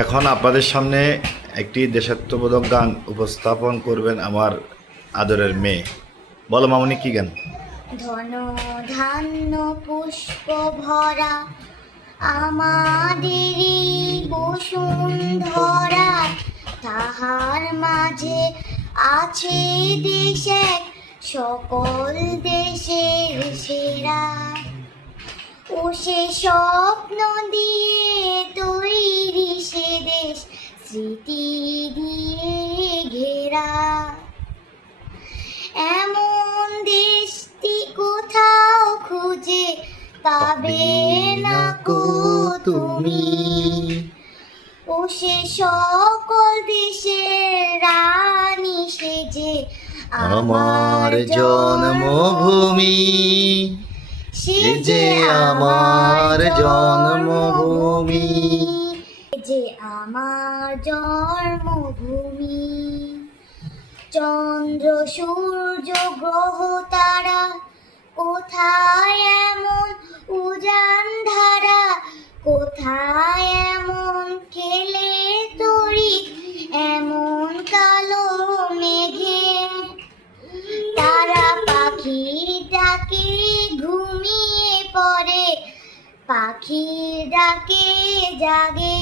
এখন আপনাদের সামনে একটি দেশাত্মবোধক গান উপস্থাপন করবেন আমার আদরের মেয়ে। বলো মামুনি, কি গান? ধন ধান্য পুষ্প ভরা আমাদেরই বসুন্ধরা, তাহার মাঝে আছে দেশ এক সকল দেশের সেরা। ও সে স্বপ্ন দিয়ে তৈরি সে দেশ, স্মৃতি দিয়ে ঘেরা। এমন দেশটি কোথাও খুঁজে পাবে না কো তুমি। ও সে সকল দেশের রানী সেজে আমার জন্মভূমি, সে যে আমার জন্মভূমি। যে আমার জন্মভূমি। চন্দ্র সূর্য গ্রহ তারা কোথায় এমন উজান ধারা, কোথায় এমন খেলে তরি এমন কালো মেঘে। তারা পাখির ডাকে ঘুমিয়ে পড়ে, পাখির ডাকে জাগে।